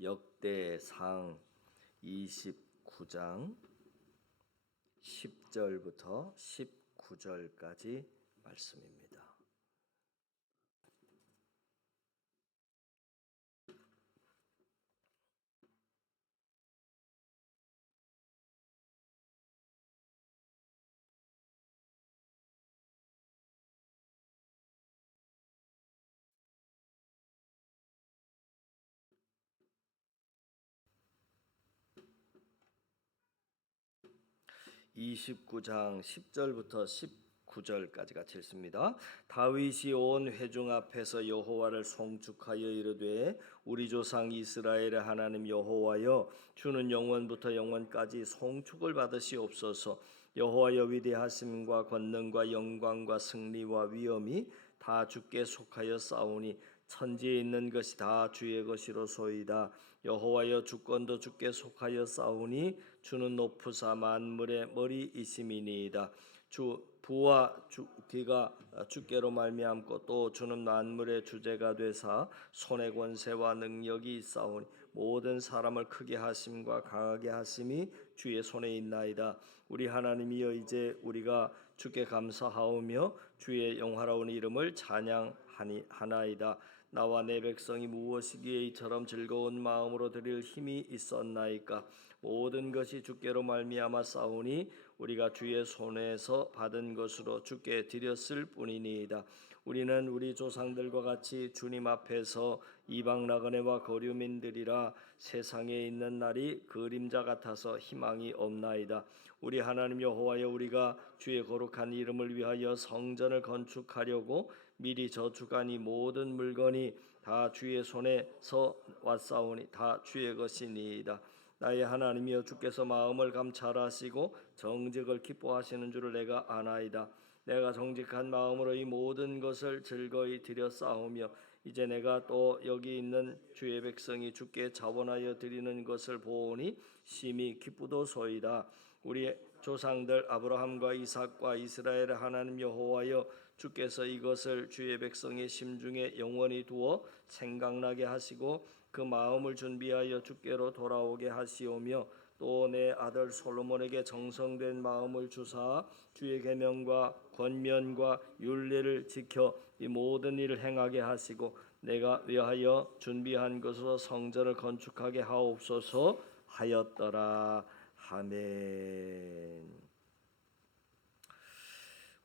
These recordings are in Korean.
역대상 29장 10절부터 19절까지 말씀입니다. (29장) 10절부터 19절까지 같이 읽습니다. 다윗이 온 회중 앞에서 여호와를 송축하여 이르되 우리 조상 이스라엘의 하나님 여호와여, 주는 영원부터 영원까지 송축을 받으시옵소서. 여호와여, 위대하심과 권능과 영광과 승리와 위엄이 다 주께 속하여 싸우니 천지에 있는 것이 다 주의 것이로소이다. 여호와여, 주권도 주께 속하여 싸우니 주는 높으사 만물의 머리이심이니이다. 주 부와 귀가 주께로 말미암고 또 주는 만물의 주제가 되사 손의 권세와 능력이 있사오니 모든 사람을 크게 하심과 강하게 하심이 주의 손에 있나이다. 우리 하나님이여, 이제 우리가 주께 감사하오며 주의 영화로운 이름을 찬양하나이다. 나와 내 백성이 무엇이기에 이처럼 즐거운 마음으로 드릴 힘이 있었나이까? 모든 것이 주께로 말미암아 싸우니 우리가 주의 손에서 받은 것으로 주께 드렸을 뿐이니이다. 우리는 우리 조상들과 같이 주님 앞에서 이방 나그네와 거류민들이라 세상에 있는 날이 그림자 같아서 희망이 없나이다. 우리 하나님 여호와여, 우리가 주의 거룩한 이름을 위하여 성전을 건축하려고 미리 저축하니 모든 물건이 다 주의 손에서 왔사오니 다 주의 것이니이다. 나의 하나님이여, 주께서 마음을 감찰하시고 정직을 기뻐하시는 줄을 내가 아나이다. 내가 정직한 마음으로 이 모든 것을 즐거이 드려 싸우며 이제 내가 또 여기 있는 주의 백성이 주께 자원하여 드리는 것을 보오니 심히 기쁘도소이다. 우리 조상들 아브라함과 이삭과 이스라엘의 하나님 여호와여, 주께서 이것을 주의 백성의 심중에 영원히 두어 생각나게 하시고 그 마음을 준비하여 주께로 돌아오게 하시오며 또 내 아들 솔로몬에게 정성된 마음을 주사 주의 계명과 권면과 율례를 지켜 이 모든 일을 행하게 하시고 내가 위하여 준비한 것으로 성전을 건축하게 하옵소서 하였더라. 아멘.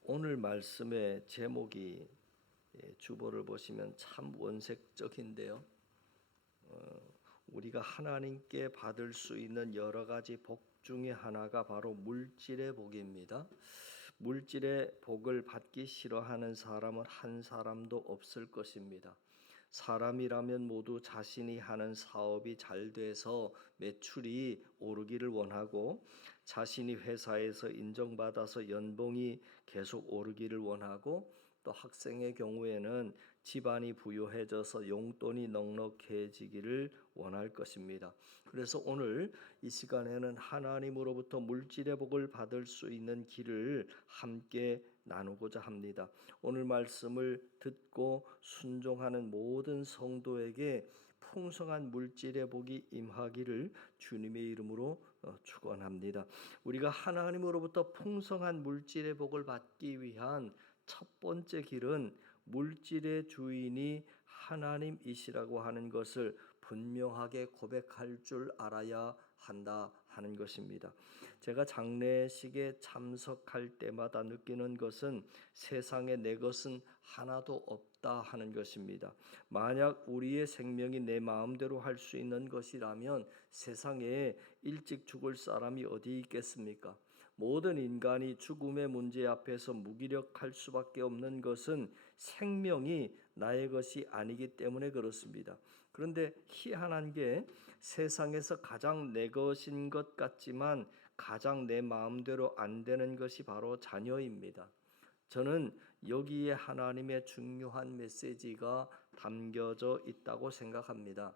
오늘 말씀의 제목이 주보를 보시면 참 원색적인데요. 우리가 하나님께 받을 수 있는 여러 가지 복 중에 하나가 바로 물질의 복입니다. 물질의 복을 받기 싫어하는 사람은 한 사람도 없을 것입니다. 사람이라면 모두 자신이 하는 사업이 잘 돼서 매출이 오르기를 원하고 자신이 회사에서 인정받아서 연봉이 계속 오르기를 원하고 또 학생의 경우에는 집안이 부유해져서 용돈이 넉넉해지기를 원할 것입니다. 그래서 오늘 이 시간에는 하나님으로부터 물질의 복을 받을 수 있는 길을 함께 나누고자 합니다. 오늘 말씀을 듣고 순종하는 모든 성도에게 풍성한 물질의 복이 임하기를 주님의 이름으로 축원합니다. 우리가 하나님으로부터 풍성한 물질의 복을 받기 위한 첫 번째 길은 물질의 주인이 하나님이시라고 하는 것을 분명하게 고백할 줄 알아야 한다 하는 것입니다. 제가 장례식에 참석할 때마다 느끼는 것은 세상에 내 것은 하나도 없다 하는 것입니다. 만약 우리의 생명이 내 마음대로 할 수 있는 것이라면 세상에 일찍 죽을 사람이 어디 있겠습니까? 모든 인간이 죽음의 문제 앞에서 무기력할 수밖에 없는 것은 생명이 나의 것이 아니기 때문에 그렇습니다. 그런데 희한한 게 세상에서 가장 내 것인 것 같지만 가장 내 마음대로 안 되는 것이 바로 자녀입니다. 저는 여기에 하나님의 중요한 메시지가 담겨져 있다고 생각합니다.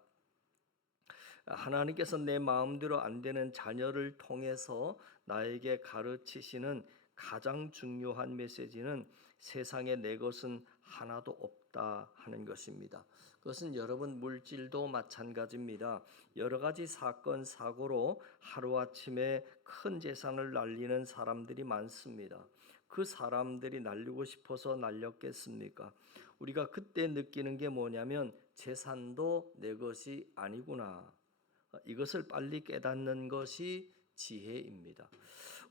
하나님께서 내 마음대로 안 되는 자녀를 통해서 나에게 가르치시는 가장 중요한 메시지는 세상에 내 것은 하나도 없다 하는 것입니다. 그것은 여러분 물질도 마찬가지입니다. 여러 가지 사건 사고로 하루아침에 큰 재산을 날리는 사람들이 많습니다. 그 사람들이 날리고 싶어서 날렸겠습니까? 우리가 그때 느끼는 게 뭐냐면 재산도 내 것이 아니구나. 이것을 빨리 깨닫는 것이 지혜입니다.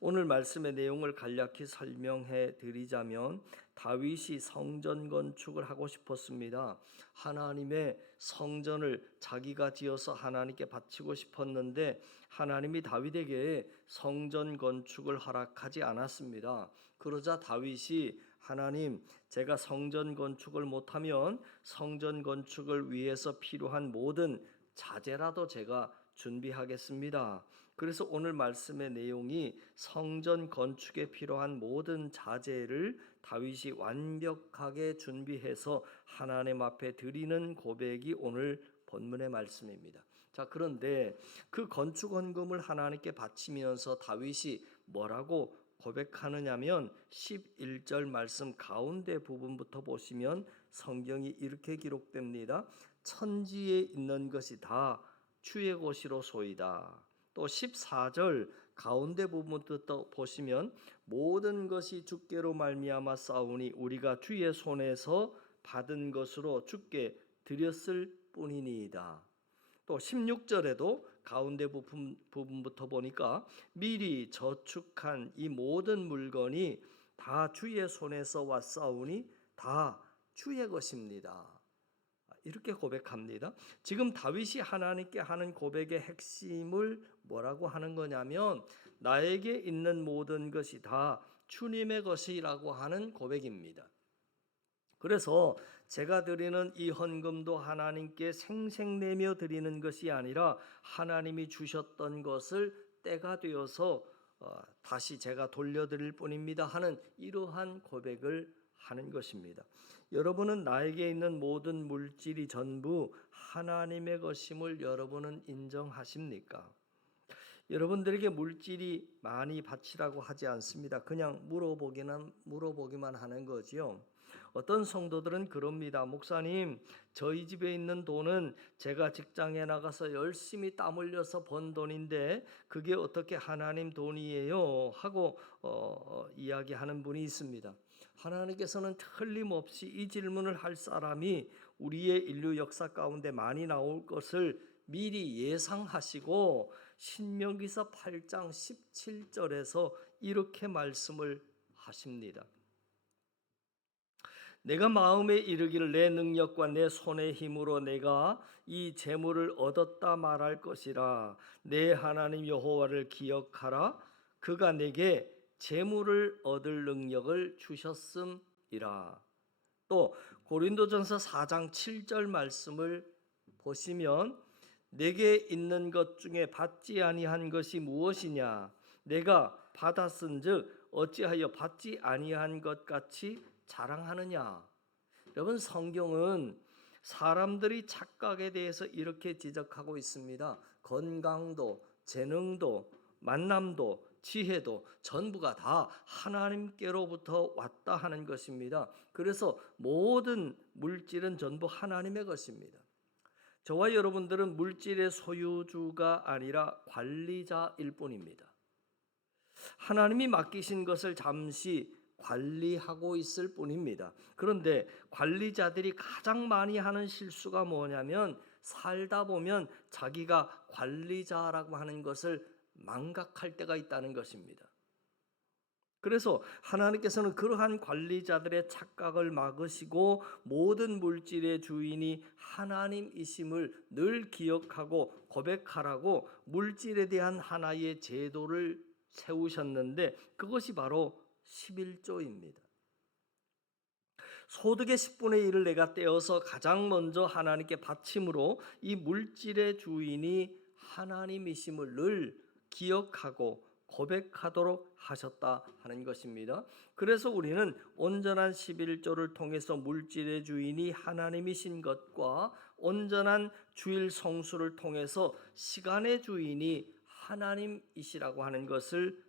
오늘 말씀의 내용을 간략히 설명해 드리자면 다윗이 성전 건축을 하고 싶었습니다. 하나님의 성전을 자기가 지어서 하나님께 바치고 싶었는데 하나님이 다윗에게 성전 건축을 허락하지 않았습니다. 그러자 다윗이 하나님, 제가 성전 건축을 못하면 성전 건축을 위해서 필요한 모든 자재라도 제가 준비하겠습니다. 그래서 오늘 말씀의 내용이 성전 건축에 필요한 모든 자재를 다윗이 완벽하게 준비해서 하나님 앞에 드리는 고백이 오늘 본문의 말씀입니다. 자, 그런데 그 건축 헌금을 하나님께 바치면서 다윗이 뭐라고 고백하느냐면 11절 말씀 가운데 부분부터 보시면 성경이 이렇게 기록됩니다. 천지에 있는 것이 다 주의 것이로소이다. 또 14절 가운데 부분부터 보시면 모든 것이 주께로 말미암아 싸우니 우리가 주의 손에서 받은 것으로 주께 드렸을 뿐이니이다. 또 16절에도 가운데 부분부터 보니까 미리 저축한 이 모든 물건이 다 주의 손에서 왔사오니 다 주의 것입니다. 이렇게 고백합니다. 지금 다윗이 하나님께 하는 고백의 핵심을 뭐라고 하는 거냐면 나에게 있는 모든 것이 다 주님의 것이라고 하는 고백입니다. 그래서 제가 드리는 이 헌금도 하나님께 생색내며 드리는 것이 아니라 하나님이 주셨던 것을 때가 되어서 다시 제가 돌려드릴 뿐입니다 하는 이러한 고백을 하는 것입니다. 여러분은 나에게 있는 모든 물질이 전부 하나님의 것임을 여러분은 인정하십니까? 여러분들에게 물질이 많이 바치라고 하지 않습니다. 그냥 물어보기만 하는 거지요. 어떤 성도들은 그럽니다. 목사님, 저희 집에 있는 돈은 제가 직장에 나가서 열심히 땀 흘려서 번 돈인데 그게 어떻게 하나님 돈이에요? 하고 이야기하는 분이 있습니다. 하나님께서는 틀림없이 이 질문을 할 사람이 우리의 인류 역사 가운데 많이 나올 것을 미리 예상하시고 신명기서 8장 17절에서 이렇게 말씀을 하십니다. 내가 마음에 이르기를 내 능력과 내 손의 힘으로 내가 이 재물을 얻었다 말할 것이라. 내 하나님 여호와를 기억하라. 그가 내게 재물을 얻을 능력을 주셨음이라. 또 고린도전서 4장 7절 말씀을 보시면 내게 있는 것 중에 받지 아니한 것이 무엇이냐? 내가 받았은즉 어찌하여 받지 아니한 것 같이 자랑하느냐? 여러분, 성경은 사람들이 착각에 대해서 이렇게 지적하고 있습니다. 건강도, 재능도, 만남도, 지혜도 전부가 다 하나님께로부터 왔다 하는 것입니다. 그래서 모든 물질은 전부 하나님의 것입니다. 저와 여러분들은 물질의 소유주가 아니라 관리자일 뿐입니다. 하나님이 맡기신 것을 잠시 관리하고 있을 뿐입니다. 그런데 관리자들이 가장 많이 하는 실수가 뭐냐면 살다 보면 자기가 관리자라고 하는 것을 망각할 때가 있다는 것입니다. 그래서 하나님께서는 그러한 관리자들의 착각을 막으시고 모든 물질의 주인이 하나님이심을 늘 기억하고 고백하라고 물질에 대한 하나의 제도를 세우셨는데 그것이 바로 11조입니다. 소득의 10분의 1을 내가 떼어서 가장 먼저 하나님께 바침으로 이 물질의 주인이 하나님이심을 늘 기억하고 고백하도록 하셨다 하는 것입니다. 그래서 우리는 온전한 11조를 통해서 물질의 주인이 하나님이신 것과 온전한 주일 성수를 통해서 시간의 주인이 하나님이시라고 하는 것을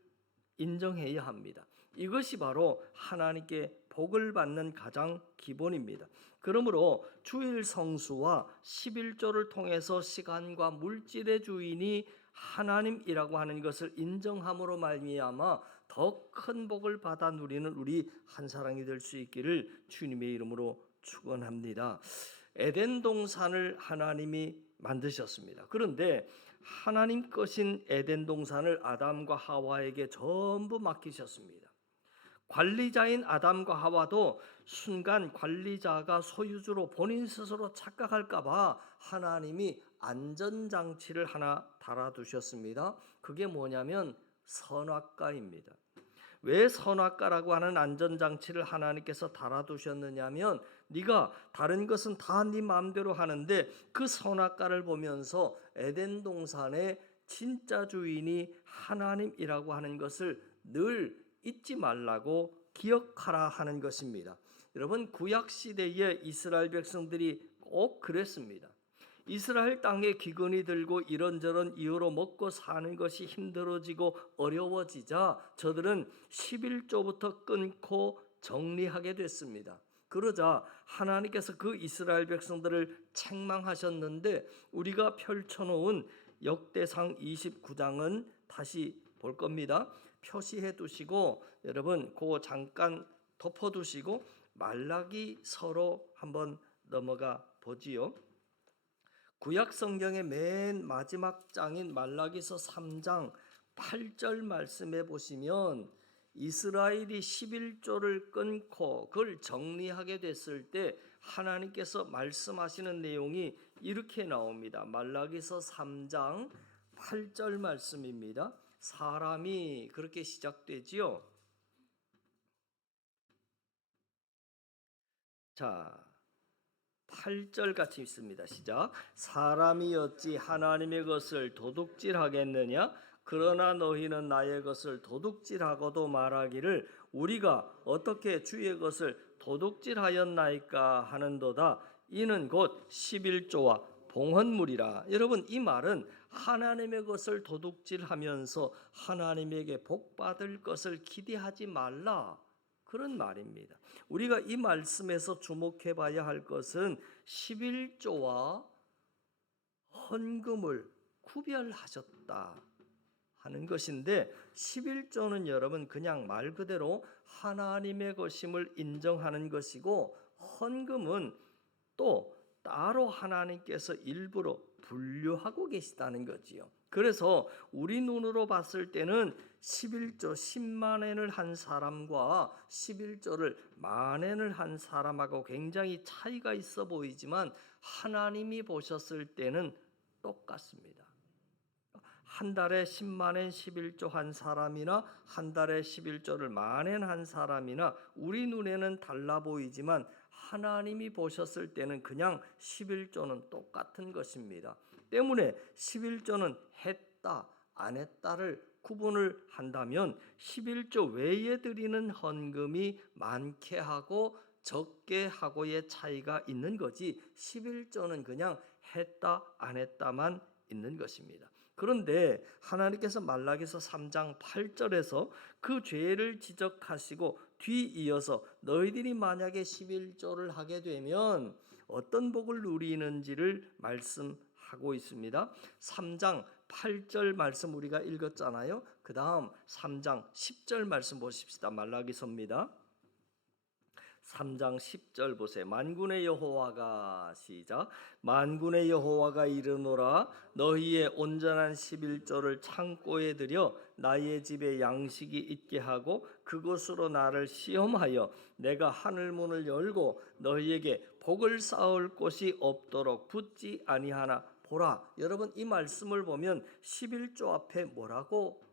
인정해야 합니다. 이것이 바로 하나님께 복을 받는 가장 기본입니다. 그러므로 주일 성수와 11조를 통해서 시간과 물질의 주인이 하나님이라고 하는 것을 인정함으로 말미암아 더 큰 복을 받아 누리는 우리 한 사람이 될 수 있기를 주님의 이름으로 축원합니다. 에덴 동산을 하나님이 만드셨습니다. 그런데 하나님 것인 에덴 동산을 아담과 하와에게 전부 맡기셨습니다. 관리자인 아담과 하와도 순간 관리자가 소유주로 본인 스스로 착각할까 봐 하나님이 안전장치를 하나 달아두셨습니다. 그게 뭐냐면 선악과입니다. 왜 선악과라고 하는 안전장치를 하나님께서 달아두셨느냐면 네가 다른 것은 다 네 마음대로 하는데 그 선악과를 보면서 에덴 동산의 진짜 주인이 하나님이라고 하는 것을 늘 잊지 말라고 기억하라 하는 것입니다. 여러분, 구약 시대에 이스라엘 백성들이 꼭 그랬습니다. 이스라엘 땅에 기근이 들고 이런저런 이유로 먹고 사는 것이 힘들어지고 어려워지자 저들은 11조부터 끊고 정리하게 됐습니다. 그러자 하나님께서 그 이스라엘 백성들을 책망하셨는데 우리가 펼쳐놓은 역대상 29장은 다시 볼 겁니다. 표시해 두시고 여러분 그거 잠깐 덮어두시고 말라기서로 한번 넘어가 보지요. 구약 성경의 맨 마지막 장인 말라기서 3장 8절 말씀해 보시면 이스라엘이 11조를 끊고 그걸 정리하게 됐을 때 하나님께서 말씀하시는 내용이 이렇게 나옵니다. 말라기서 3장 8절 말씀입니다. 사람이 그렇게 시작되지요. 자, 8절 같이 있습니다. 시작. 사람이 어찌 하나님의 것을 도둑질하겠느냐? 그러나 너희는 나의 것을 도둑질하고도 말하기를 우리가 어떻게 주의 것을 도둑질하였나이까 하는도다. 이는 곧 11조와 봉헌물이라. 여러분, 이 말은 하나님의 것을 도둑질하면서 하나님에게 복받을 것을 기대하지 말라, 그런 말입니다. 우리가 이 말씀에서 주목해 봐야 할 것은 11조와 헌금을 구별하셨다 하는 것인데 11조는 여러분 그냥 말 그대로 하나님의 것임을 인정하는 것이고 헌금은 또 따로 하나님께서 일부러 분류하고 계시다는 거지요. 그래서 우리 눈으로 봤을 때는 11조 10만엔을 한 사람과 11조를 만엔을 한 사람하고 굉장히 차이가 있어 보이지만 하나님이 보셨을 때는 똑같습니다. 한 달에 10만엔 11조 한 사람이나 한 달에 11조를 만엔 한 사람이나 우리 눈에는 달라 보이지만 하나님이 보셨을 때는 그냥 11조는 똑같은 것입니다. 때문에 11조는 했다 안 했다를 구분을 한다면 11조 외에 드리는 헌금이 많게 하고 적게 하고의 차이가 있는 거지 11조는 그냥 했다 안 했다만 있는 것입니다. 그런데 하나님께서 말라기서 3장 8절에서 그 죄를 지적하시고 뒤이어서 너희들이 만약에 11조를 하게 되면 어떤 복을 누리는지를 말씀하고 있습니다. 3장 8절 말씀 우리가 읽었잖아요. 그 다음 3장 10절 말씀 보십시다. 말라기서입니다. 3장 10절 보세요. 만군의 여호와가 시작. 만군의 여호와가 이르노라 너희의 온전한 11조를 창고에 들여 나의 집에 양식이 있게 하고 그것으로 나를 시험하여 내가 하늘 문을 열고 너희에게 복을 쌓을 곳이 없도록 붙지 아니하나 보라. 여러분 이 말씀을 보면 11조 앞에 뭐라고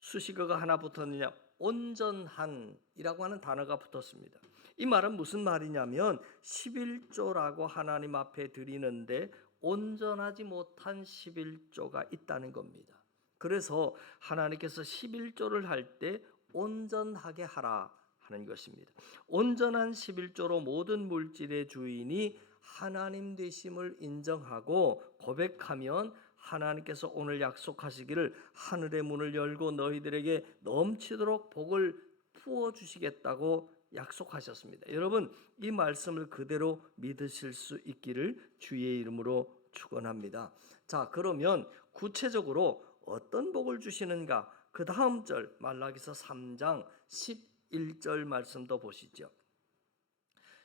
수식어가 하나 붙었느냐? 온전한이라고 하는 단어가 붙었습니다. 이 말은 무슨 말이냐면 11조라고 하나님 앞에 드리는데 온전하지 못한 11조가 있다는 겁니다. 그래서 하나님께서 11조를 할 때 온전하게 하라 하는 것입니다. 온전한 11조로 모든 물질의 주인이 하나님 되심을 인정하고 고백하면 하나님께서 오늘 약속하시기를 하늘의 문을 열고 너희들에게 넘치도록 복을 부어 주시겠다고 약속하셨습니다. 여러분, 이 말씀을 그대로 믿으실 수 있기를 주의 이름으로 축원합니다. 자, 그러면 구체적으로 어떤 복을 주시는가? 그 다음 절 말라기서 3장 11절 말씀도 보시죠.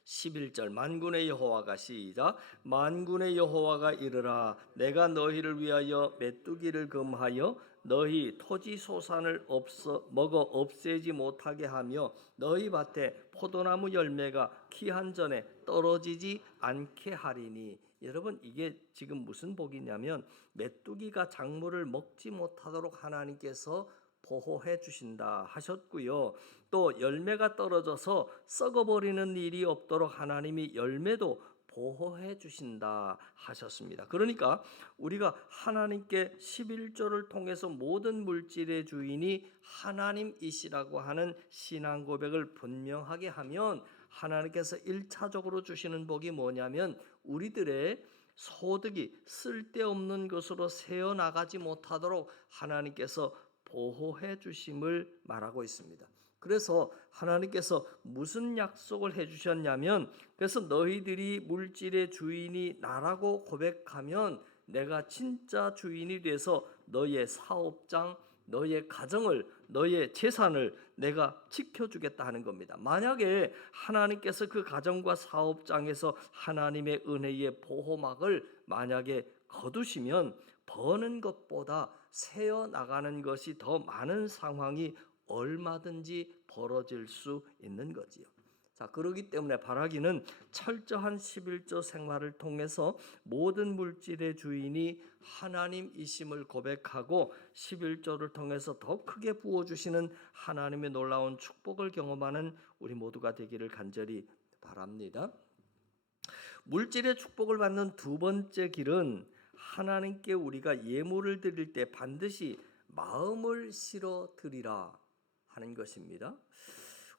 11절 만군의 여호와가 시작 만군의 여호와가 이르라 내가 너희를 위하여 메뚜기를 금하여 너희 토지 소산을 먹어 없애지 못하게 하며 너희 밭에 포도나무 열매가 기한 전에 떨어지지 않게 하리니. 여러분, 이게 지금 무슨 복이냐면 메뚜기가 작물을 먹지 못하도록 하나님께서 보호해 주신다 하셨고요. 또 열매가 떨어져서 썩어버리는 일이 없도록 하나님이 열매도 보호해 주신다 하셨습니다. 그러니까 우리가 하나님께 11조를 통해서 모든 물질의 주인이 하나님이시라고 하는 신앙 고백을 분명하게 하면 하나님께서 1차적으로 주시는 복이 뭐냐면 우리들의 소득이 쓸데없는 것으로 새어나가지 못하도록 하나님께서 보호해 주심을 말하고 있습니다. 그래서 하나님께서 무슨 약속을 해주셨냐면 그래서 너희들이 물질의 주인이 나라고 고백하면 내가 진짜 주인이 돼서 너의 사업장, 너의 가정을, 너의 재산을 내가 지켜주겠다 하는 겁니다. 만약에 하나님께서 그 가정과 사업장에서 하나님의 은혜의 보호막을 만약에 거두시면 버는 것보다 새어나가는 것이 더 많은 상황이 얼마든지 벌어질 수 있는 거지요. 자, 그렇기 때문에 바라기는 철저한 11조 생활을 통해서 모든 물질의 주인이 하나님이심을 고백하고 11조를 통해서 더 크게 부어주시는 하나님의 놀라운 축복을 경험하는 우리 모두가 되기를 간절히 바랍니다. 물질의 축복을 받는 두 번째 길은 하나님께 우리가 예물을 드릴 때 반드시 마음을 실어 드리라 하는 것입니다.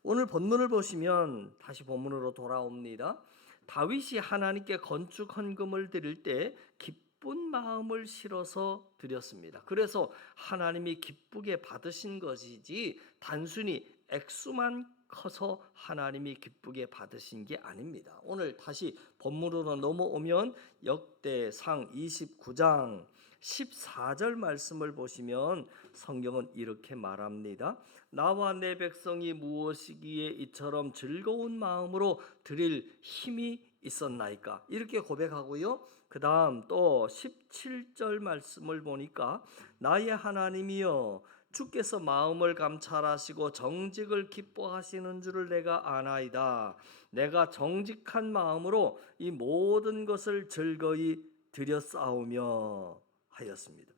오늘 본문을 보시면 다시 본문으로 돌아옵니다. 다윗이 하나님께 건축 헌금을 드릴 때 기쁜 마음을 실어서 드렸습니다. 그래서 하나님이 기쁘게 받으신 것이지 단순히 액수만 커서 하나님이 기쁘게 받으신 게 아닙니다. 오늘 다시 본문으로 넘어오면 역대상 29장 14절 말씀을 보시면 성경은 이렇게 말합니다. 나와 내 백성이 무엇이기에 이처럼 즐거운 마음으로 드릴 힘이 있었나이까? 이렇게 고백하고요. 그 다음 또 17절 말씀을 보니까 나의 하나님이여 주께서 마음을 감찰하시고 정직을 기뻐하시는 줄을 내가 아나이다. 내가 정직한 마음으로 이 모든 것을 즐거이 드렸사오며 하였습니다.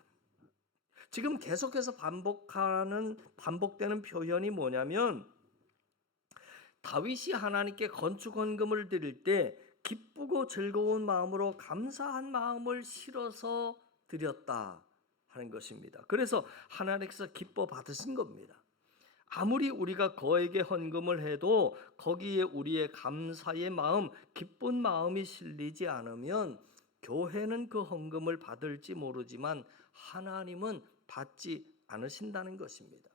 지금 계속해서 반복되는 표현이 뭐냐면 다윗이 하나님께 건축 헌금을 드릴 때 기쁘고 즐거운 마음으로 감사한 마음을 실어서 드렸다 하는 것입니다. 그래서 하나님께서 기뻐 받으신 겁니다. 아무리 우리가 거액의 헌금을 해도 거기에 우리의 감사의 마음, 기쁜 마음이 실리지 않으면 교회는 그 헌금을 받을지 모르지만 하나님은 받지 않으신다는 것입니다.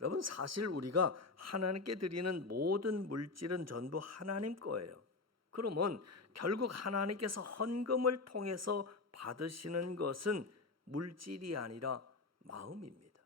여러분, 사실 우리가 하나님께 드리는 모든 물질은 전부 하나님 거예요. 그러면 결국 하나님께서 헌금을 통해서 받으시는 것은 물질이 아니라 마음입니다.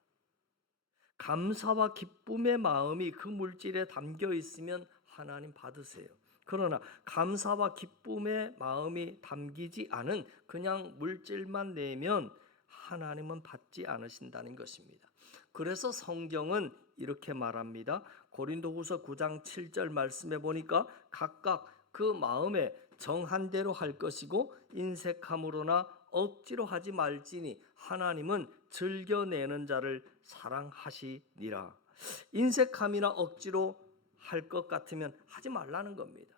감사와 기쁨의 마음이 그 물질에 담겨 있으면 하나님 받으세요. 그러나 감사와 기쁨의 마음이 담기지 않은 그냥 물질만 내면 하나님은 받지 않으신다는 것입니다. 그래서 성경은 이렇게 말합니다. 고린도후서 9장 7절 말씀에 보니까 각각 그 마음에 정한 대로 할 것이고 인색함으로나 억지로 하지 말지니 하나님은 즐겨내는 자를 사랑하시니라. 인색함이나 억지로 할 것 같으면 하지 말라는 겁니다.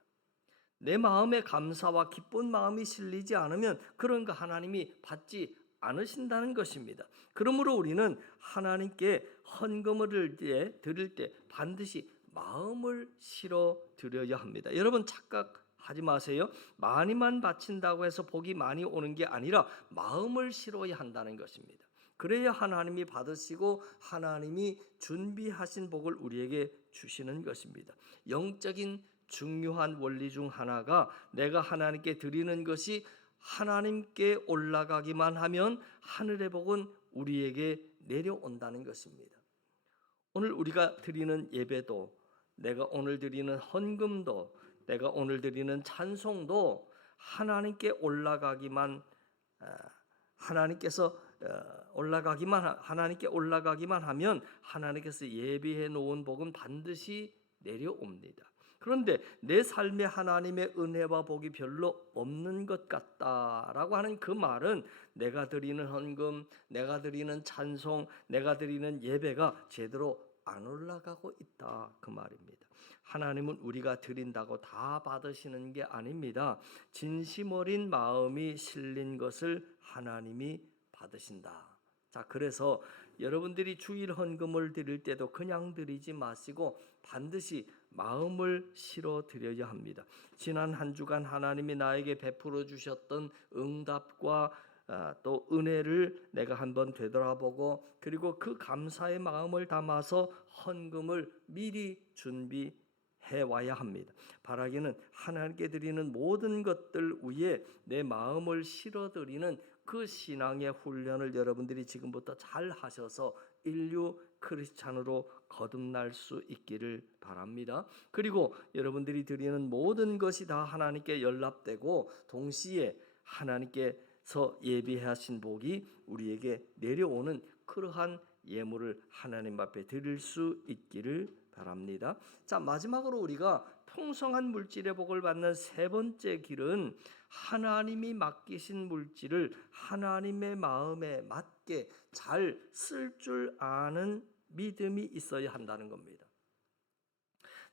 내 마음에 감사와 기쁜 마음이 실리지 않으면 그런 거 하나님이 받지 않으신다는 것입니다. 그러므로 우리는 하나님께 헌금을 드릴 때 반드시 마음을 실어 드려야 합니다. 여러분, 착각하지 하지 마세요. 많이만 바친다고 해서 복이 많이 오는 게 아니라 마음을 실어야 한다는 것입니다. 그래야 하나님이 받으시고 하나님이 준비하신 복을 우리에게 주시는 것입니다. 영적인 중요한 원리 중 하나가 내가 하나님께 드리는 것이 하나님께 올라가기만 하면 하늘의 복은 우리에게 내려온다는 것입니다. 오늘 우리가 드리는 예배도, 내가 오늘 드리는 헌금도, 내가 오늘 드리는 찬송도 하나님께 올라가기만 하나님께 올라가기만 하면 하나님께서 예비해 놓은 복은 반드시 내려옵니다. 그런데 내 삶에 하나님의 은혜와 복이 별로 없는 것 같다라고 하는 그 말은 내가 드리는 헌금, 내가 드리는 찬송, 내가 드리는 예배가 제대로 안 올라가고 있다, 그 말입니다. 하나님은 우리가 드린다고 다 받으시는 게 아닙니다. 진심 어린 마음이 실린 것을 하나님이 받으신다. 자, 그래서 여러분들이 주일 헌금을 드릴 때도 그냥 드리지 마시고 반드시 마음을 실어 드려야 합니다. 지난 한 주간 하나님이 나에게 베풀어 주셨던 응답과 또 은혜를 내가 한번 되돌아보고, 그리고 그 감사의 마음을 담아서 헌금을 미리 준비해 와야 합니다. 바라기는 하나님께 드리는 모든 것들 위에 내 마음을 실어 드리는 그 신앙의 훈련을 여러분들이 지금부터 잘 하셔서 인류 크리스찬으로 거듭날 수 있기를 바랍니다. 그리고 여러분들이 드리는 모든 것이 다 하나님께 연락되고 동시에 하나님께서 예비하신 복이 우리에게 내려오는 그러한 예물을 하나님 앞에 드릴 수 있기를 바랍니다. 자, 마지막으로 우리가 풍성한 물질의 복을 받는 세 번째 길은 하나님이 맡기신 물질을 하나님의 마음에 맞게 잘 쓸 줄 아는 믿음이 있어야 한다는 겁니다.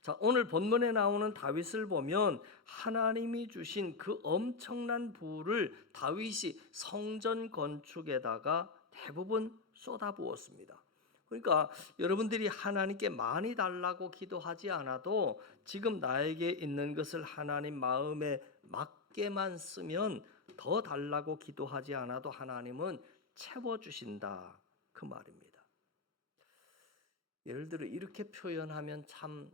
자, 오늘 본문에 나오는 다윗을 보면 하나님이 주신 그 엄청난 부를 다윗이 성전 건축에다가 대부분 쏟아부었습니다. 그러니까 여러분들이 하나님께 많이 달라고 기도하지 않아도 지금 나에게 있는 것을 하나님 마음에 맞게만 쓰면 더 달라고 기도하지 않아도 하나님은 채워주신다, 그 말입니다. 예를 들어 이렇게 표현하면 참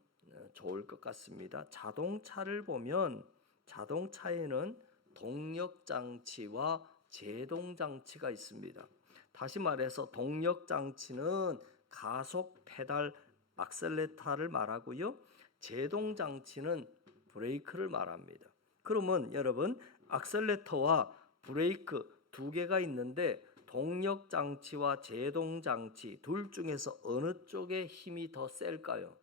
좋을 것 같습니다. 자동차를 보면 자동차에는 동력장치와 제동장치가 있습니다. 다시 말해서 동력장치는 가속 페달 악셀레터를 말하고요, 제동장치는 브레이크를 말합니다. 그러면 여러분, 악셀레터와 브레이크 두 개가 있는데 동력장치와 제동장치 둘 중에서 어느 쪽에 힘이 더 셀까요?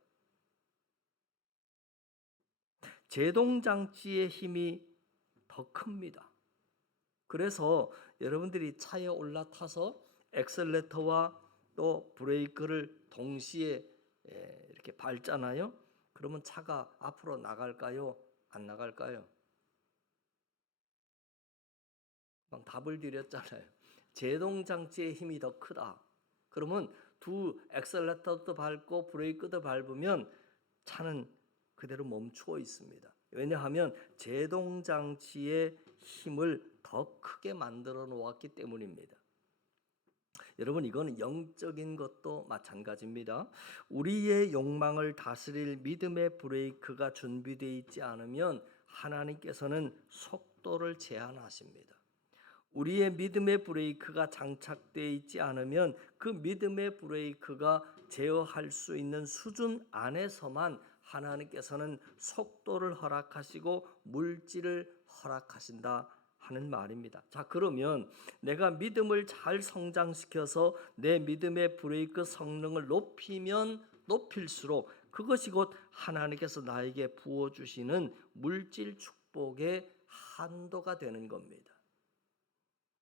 제동장치의 힘이 더 큽니다. 그래서 여러분들이 차에 올라타서 엑셀레터와 또 브레이크를 동시에 이렇게 밟잖아요. 그러면 차가 앞으로 나갈까요? 안 나갈까요? 답을 드렸잖아요. 제동장치의 힘이 더 크다. 그러면 두 엑셀레터도 밟고 브레이크도 밟으면 차는 그대로 멈추어 있습니다. 왜냐하면 제동장치의 힘을 더 크게 만들어 놓았기 때문입니다. 여러분, 이거는 영적인 것도 마찬가지입니다. 우리의 욕망을 다스릴 믿음의 브레이크가 준비되어 있지 않으면 하나님께서는 속도를 제한하십니다. 우리의 믿음의 브레이크가 장착되어 있지 않으면 그 믿음의 브레이크가 제어할 수 있는 수준 안에서만 하나님께서는 속도를 허락하시고 물질을 허락하신다 하는 말입니다. 자, 그러면 내가 믿음을 잘 성장시켜서 내 믿음의 브레이크 성능을 높이면 높일수록 그것이 곧 하나님께서 나에게 부어주시는 물질 축복의 한도가 되는 겁니다.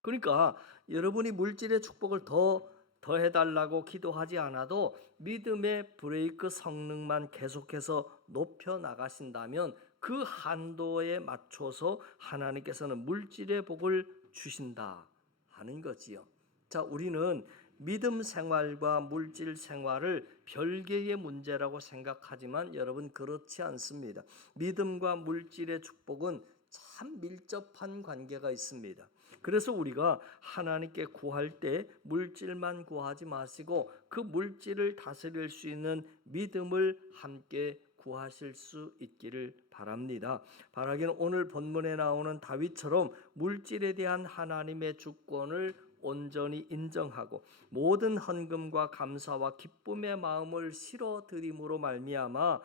그러니까 여러분이 물질의 축복을 더 해달라고 기도하지 않아도 믿음의 브레이크 성능만 계속해서 높여 나가신다면 그 한도에 맞춰서 하나님께서는 물질의 복을 주신다 하는 거지요. 자, 우리는 믿음 생활과 물질 생활을 별개의 문제라고 생각하지만 여러분 그렇지 않습니다. 믿음과 물질의 축복은 참 밀접한 관계가 있습니다. 그래서 우리가 하나님께 구할 때 물질만 구하지 마시고 그 물질을 다스릴 수 있는 믿음을 함께 구하실 수 있기를 바랍니다. 바라기는 오늘 본문에 나오는 다윗처럼 물질에 대한 하나님의 주권을 온전히 인정하고 모든 헌금과 감사와 기쁨의 마음을 실어 드림으로 말미암아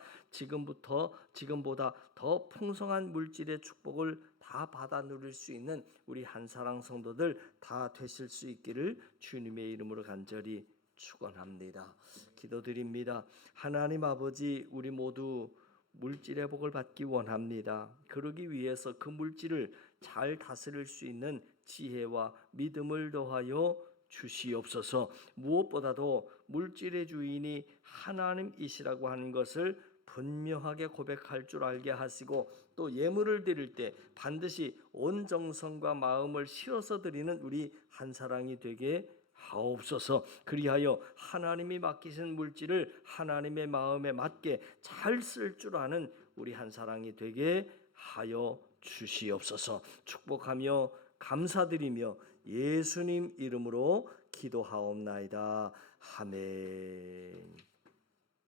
지금보다 더 풍성한 물질의 축복을 다 받아 누릴 수 있는 우리 한사랑 성도들 다 되실 수 있기를 주님의 이름으로 간절히 축원합니다. 기도드립니다. 하나님 아버지, 우리 모두 물질의 복을 받기 원합니다. 그러기 위해서 그 물질을 잘 다스릴 수 있는 지혜와 믿음을 더하여 주시옵소서. 무엇보다도 물질의 주인이 하나님이시라고 하는 것을 분명하게 고백할 줄 알게 하시고 또 예물을 드릴 때 반드시 온 정성과 마음을 실어서 드리는 우리 한사랑이 되게 하옵소서. 그리하여 하나님이 맡기신 물질을 하나님의 마음에 맞게 잘 쓸 줄 아는 우리 한사랑이 되게 하여 주시옵소서. 축복하며 감사드리며 예수님 이름으로 기도하옵나이다. 아멘.